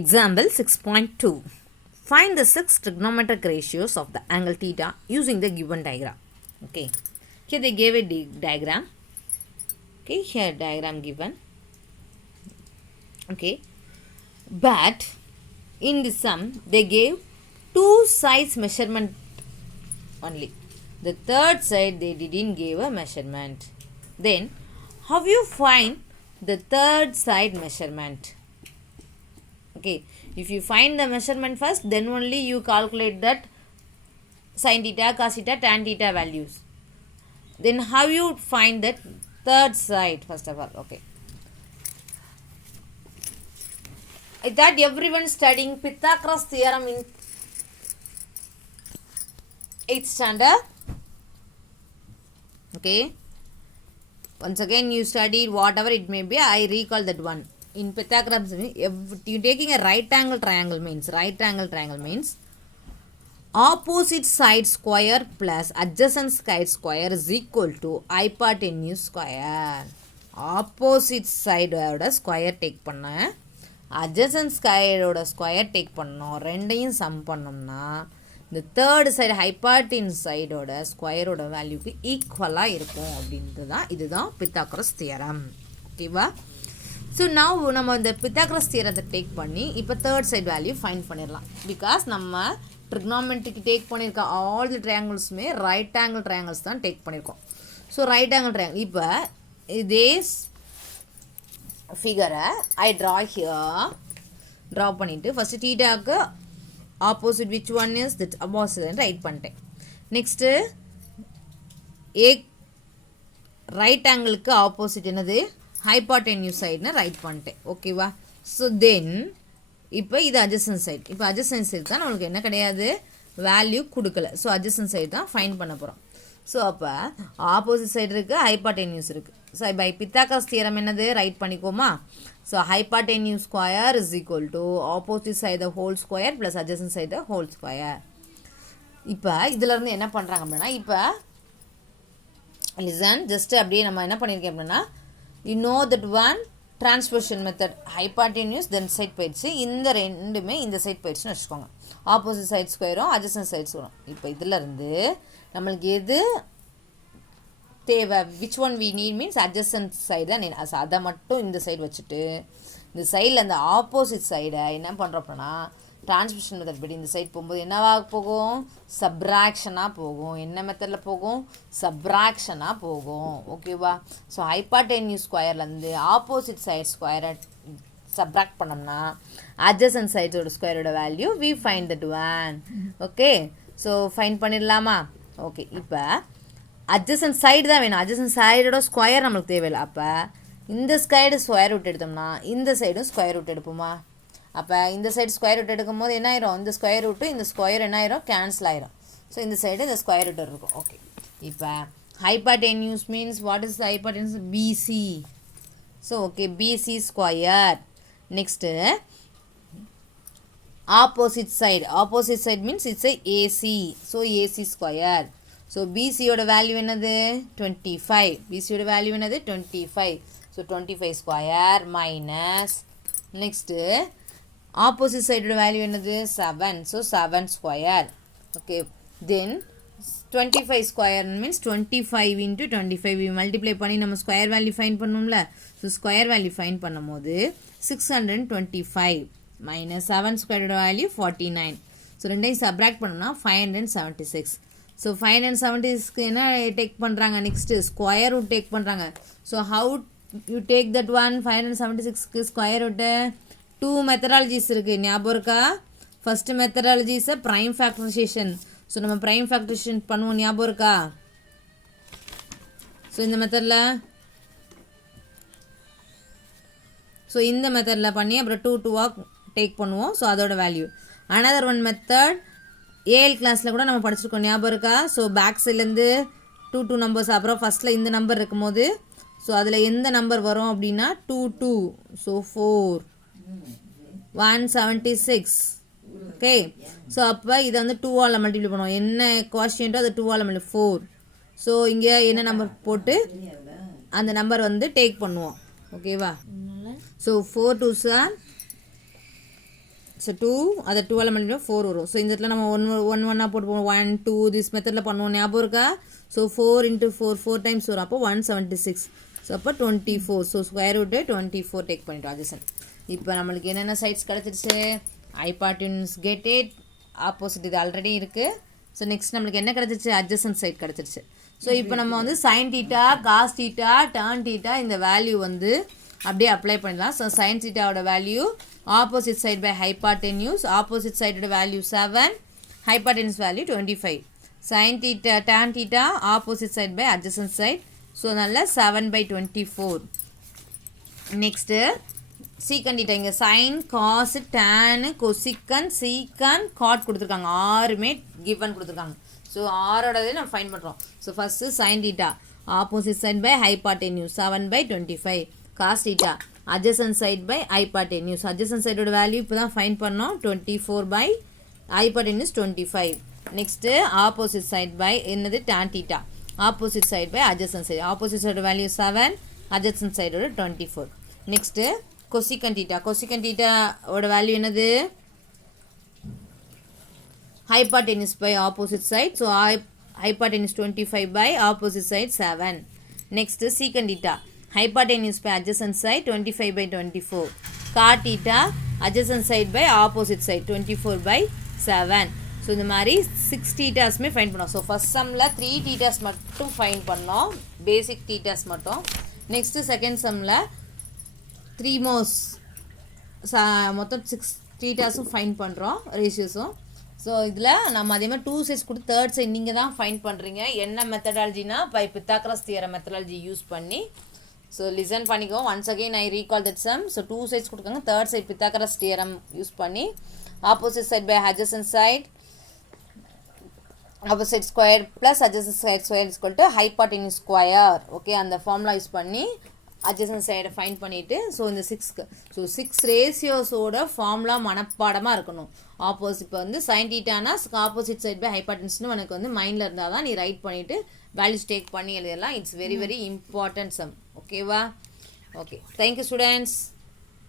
Example 6.2. Find the 6 trigonometric ratios of the angle theta using the given diagram. Okay. Here they gave a diagram. Okay. Here diagram given. Okay. But in the sum they gave two sides measurement only. The third side they didn't give a measurement. Then how you find the third side measurement? Okay, if you find the measurement first, then only you calculate that sin theta, cos theta, tan theta values. Then how you find that third side first of all? Okay, I thought everyone studying Pythagoras theorem in 8th standard. Okay, once again you studied whatever it may be, I recall that one. In Pythagoras, you taking a right angle triangle means opposite side square plus adjacent side square is equal to hypotenuse square. Opposite side oda square take பண்ண adjacent side oda square take பண்ணோம், ரெண்டையும் sum பண்ணோம்னா இந்த third side hypotenuse side oda square oda value க்கு ஈக்குவலா இருக்கும் அப்படின்றதுதான் இதுதான் Pythagoras theorem. ஓகேவா? ஸோ now நம்ம இந்த Pythagoras தியரத்தை டேக் பண்ணி இப்போ தேர்ட் சைட் வேல்யூ ஃபைண்ட் பண்ணிடலாம். பிகாஸ் நம்ம ட்ரிக்னாமெட்ரிக்கு டேக் பண்ணியிருக்க ஆல் தி ட்ரையாங்கிள்ஸுமே ரைட் ஆங்கிள் ட்ரையாங்கிள்ஸ் தான் டேக் பண்ணியிருக்கோம். ஸோ ரைட் ஆங்கிள் ட்ரையாங்கிள் இப்போ இதே ஃபிகரை ஐ ட்ரா பண்ணிவிட்டு ஃபஸ்ட்டு தீட்டாவுக்கு opposite which one is that opposite right பண்ணிட்டேன். நெக்ஸ்ட்டு ரைட் ஆங்கிளுக்கு ஆப்போசிட் என்னது ஹைபாட்டென்யூஸ் சைடுன்னு ரைட் பண்ணிட்டேன். ஓகேவா? ஸோ தென் இப்போ இது அட்ஜசன்ட் சைடு. இப்போ அட்ஜசன்ட் சைடு தான் நம்மளுக்கு என்ன கிடையாது, வேல்யூ கொடுக்கல. ஸோ அட்ஜசன்ட் சைடு தான் ஃபைண்ட் பண்ண போகிறோம். ஸோ அப்போ ஆப்போசிட் சைடு இருக்குது, ஹைபாட்டென்யூஸ் இருக்குது. ஸோ பை Pythagoras தியரம் என்னது ரைட் பண்ணிக்கோமா. So hypotenuse square is equal to opposite side whole square plus adjacent side whole square. இப்போ இதிலேருந்து என்ன பண்ணுறாங்க அப்படின்னா, இப்போ லிசன் ஜஸ்ட்டு அப்படியே நம்ம என்ன பண்ணியிருக்கேன் அப்படின்னா, you know that one transposition method hypotenuse then side போயிடுச்சு, இந்த ரெண்டுமே இந்த சைட் போயிடுச்சுன்னு வச்சுக்கோங்க. ஆப்போசிட் சைட் ஸ்கொயரும் அட்ஜசன்ட் சைட் ஸ்கொயரும். இப்போ இதிலேருந்து நம்மளுக்கு எது தேவை, which one we need means adjacent side தான். அதை மட்டும் இந்த சைடு வச்சுட்டு இந்த சைடில் அந்த ஆப்போசிட் சைடை என்ன பண்ணுறோம் அப்படின்னா டிரான்ஸ்மிஷன் மெத்தட் படி இந்த சைட் போகும்போது என்னவாக போகும், சப்ராக்ஷனாக போகும். என்ன மெத்தடில் போகும், சப்ராக்ஷனாக போகும். ஓகேவா? ஸோ ஹைபாட்டென்யூஸ் ஸ்கொயர்லேருந்து ஆப்போசிட் சைட் ஸ்கொயரை சப்ராக்ட் பண்ணோம்னா அட்ஜசன்ட் சைட்ஸோட ஸ்கொயரோட value we find that one. Okay, so find பண்ணிடலாமா? ஓகே, இப்போ அட்ஜசன்ட் சைடு தான் வேணும். அட்ஜசன்ட் சைடோட ஸ்கொயர் நம்மளுக்கு தேவையில்லை. அப்போ இந்த சைடு ஸ்கொயர் ரூட் எடுத்தோம்னா இந்த சைடும் ஸ்கொயர் ரூட் எடுப்போமா. அப்போ இந்த சைடு ஸ்கொயர் ரூட் எடுக்கும் போது என்ன ஆயிரும், இந்த ஸ்கொயர் ரூட்டு இந்த ஸ்கொயர் என்ன ஆயிரும், கேன்சல் ஆயிரும். ஸோ இந்த சைடு இந்த ஸ்கொயர் ரூட் இருக்கும். ஓகே, இப்போ hypotenuse means what is hypotenuse, BC. So okay, BC square. Next opposite side means it's AC. So AC square. So பிசியோட வேல்யூ என்னது 25. பிசியோட வேல்யூ என்னது 25. So 25 square minus next opposite சைடோட value என்னது 7. So 7 square. Okay, then 25 square means 25 into 25 multiply பண்ணி நம்ம square value find பண்ணோம்ல. So square value find பண்ணும் போது 625 மைனஸ் 7 ஸ்கொயரோட வேல்யூ 49. ஸோ ரெண்டையும் சப்ராக்ட் பண்ணோம்னா 576. ஸோ 576க்கு என்ன டேக் பண்ணுறாங்க, நெக்ஸ்ட்டு ஸ்கொயர் ரூட் டேக் பண்ணுறாங்க. So how you take that one 576க்கு ஸ்கொயர் ரூட்டு 2 மெத்தடாலஜிஸ் இருக்குது, ஞாபகம் இருக்கா? First methodology is prime factorisation. So நம்ம ப்ரைம் ஃபேக்டரைசேஷன் பண்ணுவோம், ஞாபகம் இருக்கா? ஸோ இந்த மெத்தடில் பண்ணி அப்புறம் 2 டேக் பண்ணுவோம். ஸோ அதோட value. Another one method A L கிளாஸில் கூட நம்ம படிச்சிருக்கோம், ஞாபகம் இருக்கா? ஸோ பேக் சைட்லேருந்து 2 நம்பர்ஸ் அப்புறம் ஃபஸ்ட்டில் இந்த நம்பர் இருக்கும்போது ஸோ அதில் எந்த நம்பர் வரும் அப்படின்னா 2. ஸோ 4 176. ஓகே, ஸோ அப்போ இதை வந்து 2ஆல் மல்டிப்ளை பண்ணுவோம். என்ன குவாஷியன்ட்டோ அதை 2ஆல் மல்டிப்ளை 4. ஸோ இங்கே என்ன நம்பர் போட்டு அந்த நம்பர் வந்து டேக் பண்ணுவோம். ஓகேவா? ஸோ 4 2s are ஸோ 2 அதை 2 மல்டிப்ளை 4 வரும். ஸோ இந்த இடத்துல நம்ம ஒன்றா போட்டு போவோம். 1 2 திஸ் மெத்தடில் பண்ணுவோம், ஞாபகம் இருக்கா? ஸோ 4 × 4 4 டைம்ஸ் வரும், அப்போ 176. ஸோ அப்போ 24. ஸோ ஸ்கொயர் ரூட்டு 24 டேக் பண்ணிட்டோம் அட்ஜசன்ட். இப்போ நம்மளுக்கு என்னென்ன சைட்ஸ் கிடச்சிருச்சு? ஹைபார்டினியூஸ் கெட் இட், ஆப்போசிட் இது ஆல்ரெடி இருக்குது. ஸோ நெக்ஸ்ட் நம்மளுக்கு என்ன கிடச்சிருச்சு? அட்ஜசன்ட் சைட் கிடச்சிருச்சு. ஸோ இப்போ நம்ம வந்து sine theta, cos theta, tan theta இந்த வேல்யூ வந்து அப்படியே அப்ளை பண்ணலாம். ஸோ சைன் தீட்டாவோட value opposite side by hypotenuse, opposite சைடோட value 7, hypotenuse value 25. Sine theta tan theta opposite side by adjacent side. So அதனால் 7/24. நெக்ஸ்ட்டு சீக்கன் தீட்டா, இங்கே sign cos டேனு கொசிக்கன் சீக்கன் காட் கொடுத்துருக்காங்க, ஆறுமே கிவன் கொடுத்துருக்காங்க. ஸோ ஆரோடதே நம்ம ஃபைன் பண்ணுறோம். So first sine theta opposite side by hypotenuse 7/25. Cos theta adjacent side by hypotenuse, adjacent side ஓட value இப்போ தான் ஃபைன் பண்ணோம், 24 hypotenuse 25. Next opposite side by என்னது? tan theta, opposite side by adjacent side, opposite சைடோட value 7, adjacent சைடோட 24. Next cosec theta, cosec தீட்டாவோட value என்னது? hypotenuse by opposite side, so hypotenuse 25 by opposite side 7. Next secant theta, hypotenuse by adjacent side 25/24. cot theta adjacent side by opposite side 24/7. So இந்த மாதிரி 6 தீட்டாஸ்மே find பண்ணோம். So first சம்மில் 3 thetas மட்டும் find பண்ணோம், basic thetas மட்டும். Next second சம்மில் 3 மோஸ் மொத்தம் 6 தீட்டாஸும் ஃபைன் பண்ணுறோம், ரேஷியோஸும். ஸோ இதில் நம்ம அதே மாதிரி 2 சைட்ஸ் கொடுத்து தேர்ட் சைட் நீங்கள் தான் ஃபைன் பண்ணுறீங்க. என்ன மெத்தடாலஜினா by Pythagoras theorem methodology use பண்ணி. ஸோ லிசன் பண்ணிக்கோ, once again I recall that sum. So 2 sides கொடுக்காங்க, third side Pythagoras theorem use பண்ணி opposite side by adjacent side, opposite square plus adjacent side square is equal to hypotenuse square. Okay, அந்த formula use பண்ணி adjacent சைடை fine பண்ணிவிட்டு, so இந்த 6 ரேஷியோஸோட formula மனப்பாடமாக இருக்கணும். Opposite இப்போ வந்து சைன் தீட்டானா ஆப்போசிட் சைட் பை ஹைபார்டென்யூஸ்னு உனக்கு வந்து மைண்டில் இருந்தால் தான் நீ ரைட் பண்ணிவிட்டு வேல்யூஸ் டேக் பண்ணி எழுதலாம். It's very very important sum. ஓகேவா? Okay, thank you students.